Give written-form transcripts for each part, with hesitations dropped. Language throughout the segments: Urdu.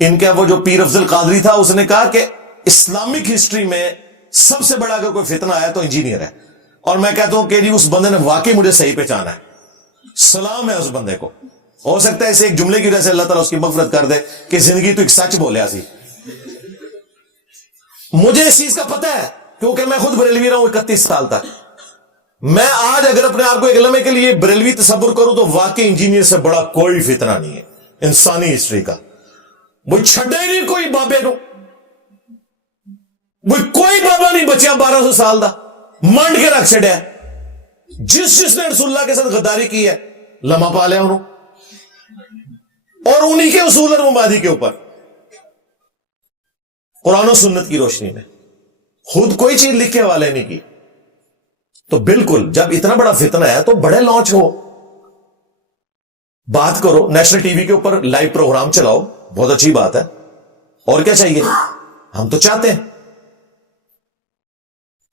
ان کا وہ جو پیر افضل قادری تھا اس نے کہا کہ اسلامک ہسٹری میں سب سے بڑا اگر کوئی فتنہ آیا تو انجینئر ہے. اور میں کہتا ہوں کہ جی اس بندے نے واقعی مجھے صحیح پہچانا ہے. سلام ہے اس بندے کو. ہو سکتا ہے اسے ایک جملے کی وجہ سے اللہ تعالیٰ اس کی مغفرت کر دے کہ زندگی تو ایک سچ بولیا سی. مجھے اس چیز کا پتہ ہے کیونکہ میں خود بریلوی رہا ہوں 31 سال تک. میں آج اگر اپنے آپ کو ایک لمحے کے لیے بریلوی تصور کروں تو واقعی انجینئر سے بڑا کوئی فتنہ نہیں ہے انسانی ہسٹری کا. وہ چھڑے نہیں کوئی بابے نو, وہ کوئی بابا نہیں بچیا 1200 سال دا منڈ کے رکھ چھڑیا. جس نے رسول اللہ کے ساتھ غداری کی ہے لمحہ پا لیا انہوں, اور انہی کے اصول اور مبادی کے اوپر قرآن و سنت کی روشنی میں خود کوئی چیز لکھے والے نہیں کی. تو بالکل جب اتنا بڑا فتنہ ہے تو بڑے لانچ ہو, بات کرو, نیشنل ٹی وی کے اوپر لائیو پروگرام چلاؤ, بہت اچھی بات ہے. اور کیا چاہیے, ہم تو چاہتے ہیں.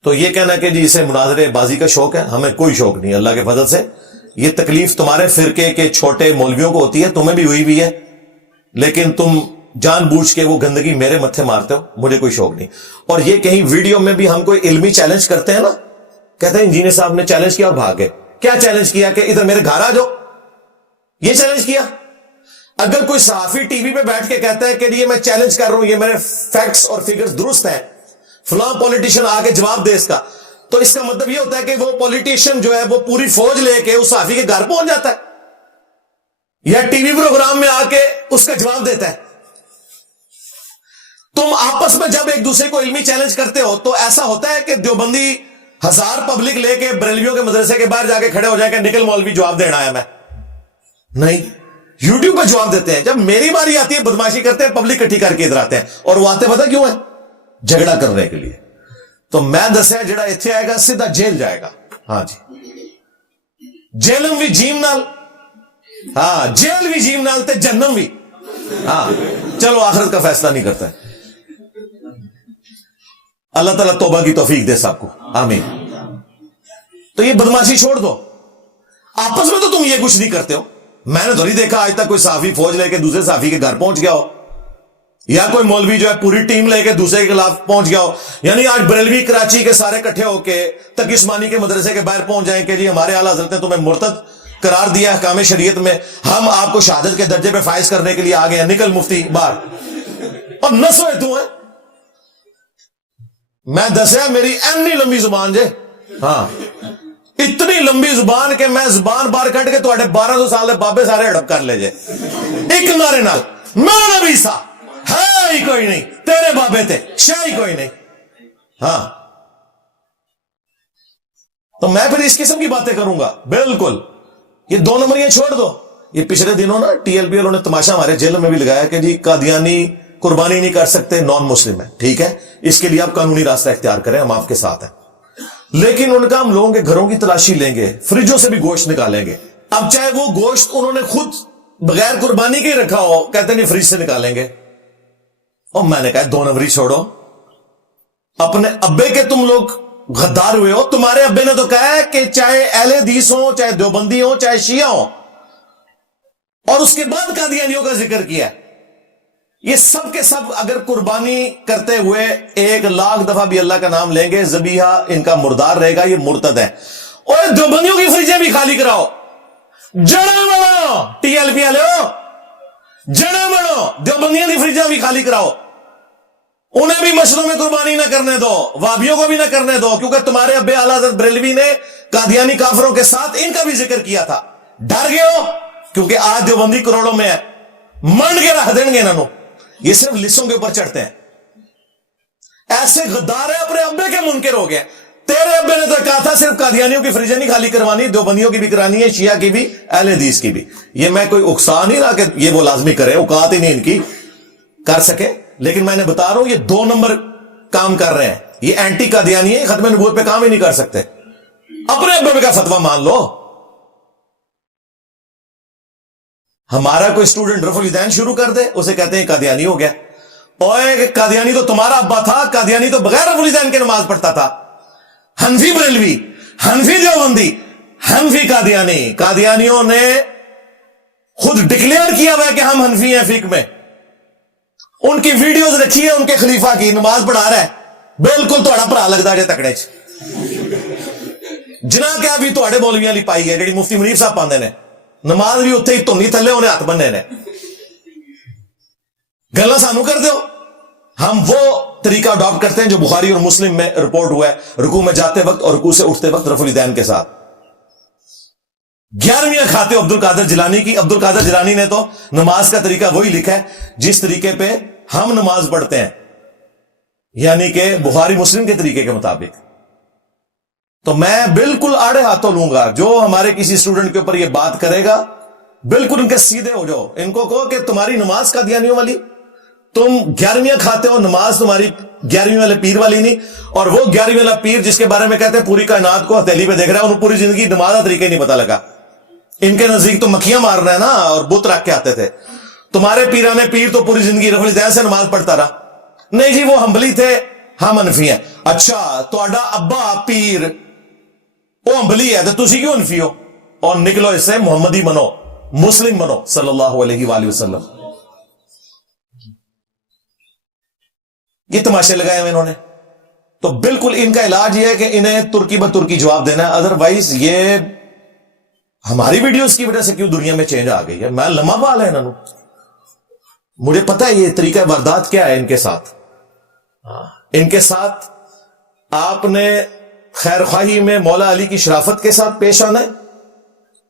تو یہ کہنا کہ جی اسے مناظرے بازی کا شوق ہے, ہمیں کوئی شوق نہیں. اللہ کے فضل سے یہ تکلیف تمہارے فرقے کے چھوٹے مولویوں کو ہوتی ہے, تمہیں بھی ہوئی بھی ہے, لیکن تم جان بوجھ کے وہ گندگی میرے متھے مارتے ہو, مجھے کوئی شوق نہیں. اور یہ کہیں ویڈیو میں بھی ہم کوئی علمی چیلنج کرتے ہیں نا, کہتے ہیں انجینئر صاحب نے چیلنج کیا اور بھاگ گئے. کیا چیلنج کیا کہ ادھر میرے گھر آ جاؤ, یہ چیلنج کیا. اگر کوئی صحافی ٹی وی پہ بیٹھ کے کہتا ہے کہ یہ میں چیلنج کر رہا ہوں, یہ میرے فیکٹس اور فگرز درست ہیں, فلاں پولیٹیشن آ کے جواب دے اس کا, تو اس کا مطلب یہ ہوتا ہے کہ وہ پولیٹیشین جو ہے وہ پوری فوج لے کے اس صحافی کے گھر پہنچ جاتا ہے یا ٹی وی پروگرام میں آ کے اس کا جواب دیتا ہے. تم آپس میں جب ایک دوسرے کو علمی چیلنج کرتے ہو تو ایسا ہوتا ہے کہ دیوبندی 1000 پبلک لے کے بریلویوں کے مدرسے کے باہر جا کے کھڑے ہو جائیں کہ نکل مولوی جواب دینا ہے. میں نہیں, یوٹیوب پہ جواب دیتے ہیں. جب میری باری آتی ہے بدماشی کرتے ہیں, پبلک اکٹھی کر کے ادھر آتے ہیں, اور وہ آتے پتہ کیوں ہے, جھگڑا کرنے کے لیے. تو میں دسیا جڑا ایتھے آئے گا سیدھا جیل جائے گا. ہاں جی, جیلم بھی جیم نال, ہاں جیل بھی جیم نال تے جنم بھی. ہاں چلو آخرت کا فیصلہ نہیں کرتا ہے. اللہ تعالیٰ توبہ کی توفیق دے سب کو, آمین. تو یہ بدماشی چھوڑ دو, آپس میں تو تم یہ کچھ نہیں کرتے ہو. میں نے تو نہیں دیکھا آج تک کوئی صحافی فوج لے کے دوسرے صحافی کے گھر پہنچ گیا ہو, یا کوئی مولوی جو ہے پوری ٹیم لے کے دوسرے کے خلاف پہنچ گیا ہو. یعنی آج بریلوی کراچی کے سارے کٹھے ہو کے تقی عثمانی کے مدرسے کے باہر پہنچ جائیں کہ جی ہمارے اعلیٰ حضرت نے تمہیں مرتد قرار دیا احکام شریعت میں, ہم آپ کو شہادت کے درجے پہ فائز کرنے کے لیے آ گئے ہیں, نکل مفتی باہر. اور نسوے تو ہیں, میں دسیا میری اینی لمبی زبان جے, ہاں اتنی لمبی زبان کہ میں زبان باہر کٹ کے تھوڑے 1200 سال دے بابے سارے ہڑپ کر لے جے ایک نعرے نال. میں نبی سا ہے ہی کوئی نہیں, تیرے بابے تھے شاہ ہی کوئی نہیں. ہاں تو میں پھر اس قسم کی باتیں کروں گا. بالکل یہ 2 نمبریاں چھوڑ دو. یہ پچھلے دنوں نا ٹی ایل پی والوں نے تماشا ہمارے جیل میں بھی لگایا کہ جی قادیانی قربانی نہیں کر سکتے, نان مسلم ہے, ٹھیک ہے, اس کے لیے آپ قانونی راستہ اختیار کریں, ہم آپ کے ساتھ ہیں. لیکن ان کا ہم لوگوں کے گھروں کی تلاشی لیں گے, فریجوں سے بھی گوشت نکالیں گے. اب چاہے وہ گوشت انہوں نے خود بغیر قربانی کے ہی رکھا ہو, کہتے نہیں فریج سے نکالیں گے. اور میں نے کہا 2 نمبری چھوڑو, اپنے ابے کے تم لوگ غدار ہوئے ہو. تمہارے ابے نے تو کہا ہے کہ چاہے اہل حدیث ہوں, چاہے دیوبندی ہوں, چاہے شیعہ ہوں, اور اس کے بعد قادیانیوں کا ذکر کیا. یہ سب کے سب اگر قربانی کرتے ہوئے 1,00,000 دفعہ بھی اللہ کا نام لیں گے, ذبیحہ ان کا مردار رہے گا, یہ مرتد ہے. اور دیوبندیوں کی فریجیں بھی خالی کراؤ, جڑے بڑھو, ٹی ایل پی والے ہو جڑے بڑھو, دیوبندیوں کی فریجیں بھی خالی کراؤ. انہیں بھی مسجدوں میں قربانی نہ کرنے دو, وابیوں کو بھی نہ کرنے دو, کیونکہ تمہارے ابے اعلیٰ حضرت بریلوی نے قادیانی کافروں کے ساتھ ان کا بھی ذکر کیا تھا. ڈر گئے ہو کیونکہ آج دیوبندی کروڑوں میں ہے, منڈ کے رکھ دیں گے انہوں. یہ صرف لسوں کے اوپر چڑھتے ہیں. ایسے غدار ہیں, اپنے ابے کے منکر ہو گئے. تیرے ابے نے تو کہا تھا صرف قادیانیوں کی فریجیں نہیں خالی کروانی, دیوبندیوں کی بھی کرانی ہے, شیعہ کی بھی, اہل حدیث کی بھی. یہ میں کوئی اکسا نہیں رہا کہ یہ وہ لازمی کرے, اوقات ہی نہیں ان کی کر سکے. لیکن میں نے بتا رہا ہوں یہ 2 نمبر کام کر رہے ہیں. یہ اینٹی قادیانی ہے, ختم نبوت پہ کام ہی نہیں کر سکتے. اپنے ابے کا فتویٰ مان لو. ہمارا کوئی اسٹوڈنٹ رفع الیدین شروع کر دے, اسے کہتے ہیں قادیانی ہو گیا. اوے قادیانی تو تمہارا ابا تھا, قادیانی تو بغیر رفع الیدین کے نماز پڑھتا تھا. حنفی بریلوی, حنفی دیوبندی, حنفی قادیانی. قادیانیوں نے خود ڈکلیئر کیا ہوا ہے کہ ہم حنفی ہیں فقہ میں. ان کی ویڈیوز رکھی ہے ان کے خلیفہ کی, نماز پڑھا رہا ہے, بالکل تھوڑا بھرا لگتا ہے تکڑے چ جنا کیا بھی تھوڑے مولویاں لی پائی ہے جڑی مفتی منیر صاحب پاندے نے, نماز بھی اتنے ہی دھنی تھلے انہیں ہاتھ بننے نے. گلا سانو کر دیو, ہم وہ طریقہ اڈاپٹ کرتے ہیں جو بخاری اور مسلم میں رپورٹ ہوا ہے, رکوع میں جاتے وقت اور رکوع سے اٹھتے وقت رفع الیدین کے ساتھ. 11ویں کھاتے عبد القادر جیلانی کی. عبد القادر جیلانی نے تو نماز کا طریقہ وہی لکھا ہے جس طریقے پہ ہم نماز پڑھتے ہیں, یعنی کہ بخاری مسلم کے طریقے کے مطابق. تو میں بالکل آڑے ہاتھوں لوں گا جو ہمارے کسی اسٹوڈنٹ کے اوپر یہ بات کرے گا, بالکل ان کے سیدھے ہو جاؤ, ان کو کہو کہ تمہاری نماز قادیانیوں والی, تم 11ویں کھاتے ہو, نماز تمہاری 11ویں والے پیر والی نہیں. اور وہ 11ویں والا پیر جس کے بارے میں کہتے ہیں پوری کائنات کو ہتھیلی پہ دیکھ رہا ہے, انہوں پوری زندگی نماز کا طریقہ ہی نہیں پتا لگا. ان کے نزدیک تو مکھیاں مارنا ہے نا اور بت رکھ کے آتے تھے. تمہارے پیرانے پیر تو پوری زندگی رفع الیدین سے نماز پڑھتا رہا. نہیں جی وہ حنبلی تھے, ہم حنفی ہیں. اچھا تہاڈا ابا پیر وہ حنبلی ہے تو تسی کیوں حنفی ہو؟ اور نکلو اس سے, محمدی بنو, مسلم بنو صلی اللہ علیہ وآلہ وسلم. یہ تماشے لگائے ہوئے انہوں نے. تو بالکل ان کا علاج یہ ہے کہ انہیں ترکی بترکی جواب دینا ہے, ادروائز یہ ہماری ویڈیوز کی وجہ سے کیوں دنیا میں چینج آ گئی ہے. میں لمحہ بال ہے انہوں, مجھے پتا ہے یہ طریقہ واردات کیا ہے ان کے ساتھ. ان کے ساتھ آپ نے خیر خواہی میں مولا علی کی شرافت کے ساتھ پیش آنا ہے,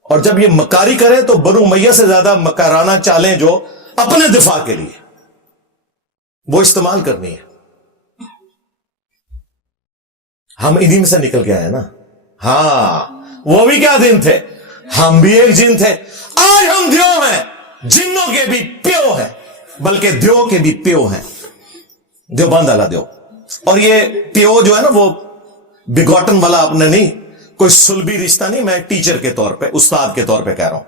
اور جب یہ مکاری کرے تو بنو امیہ سے زیادہ مکارانہ چالیں جو اپنے دفاع کے لیے وہ استعمال کرنی ہے. ہم انہی میں سے نکل کے آئے نا. ہاں وہ بھی کیا دن تھے, ہم بھی ایک جن تھے. آج ہم دیو ہیں, جنوں کے بھی پیو ہیں, بلکہ دیو کے بھی پیو ہیں, دیو بند والا دیو. اور یہ پیو جو ہے نا وہ بگوٹن والا آپ نے نہیں, کوئی سلبی رشتہ نہیں, میں ٹیچر کے طور پہ, استاد کے طور پہ کہہ رہا ہوں.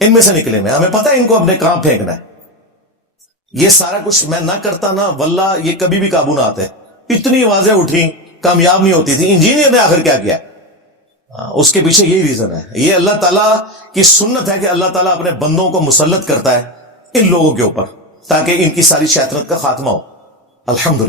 ان میں سے نکلے میں, ہمیں پتہ ہے ان کو اپنے کہاں پھینکنا ہے. یہ سارا کچھ میں نہ کرتا نا واللہ یہ کبھی بھی قابو نہ آتے. اتنی آوازیں اٹھی, کامیاب نہیں ہوتی تھی. انجینئر نے آخر کیا کیا, اس کے پیچھے یہی ریزن ہے. یہ اللہ تعالیٰ کی سنت ہے کہ اللہ تعالیٰ اپنے بندوں کو مسلط کرتا ہے ان لوگوں کے اوپر تاکہ ان کی ساری شیطنت کا خاتمہ ہو. الحمدللہ.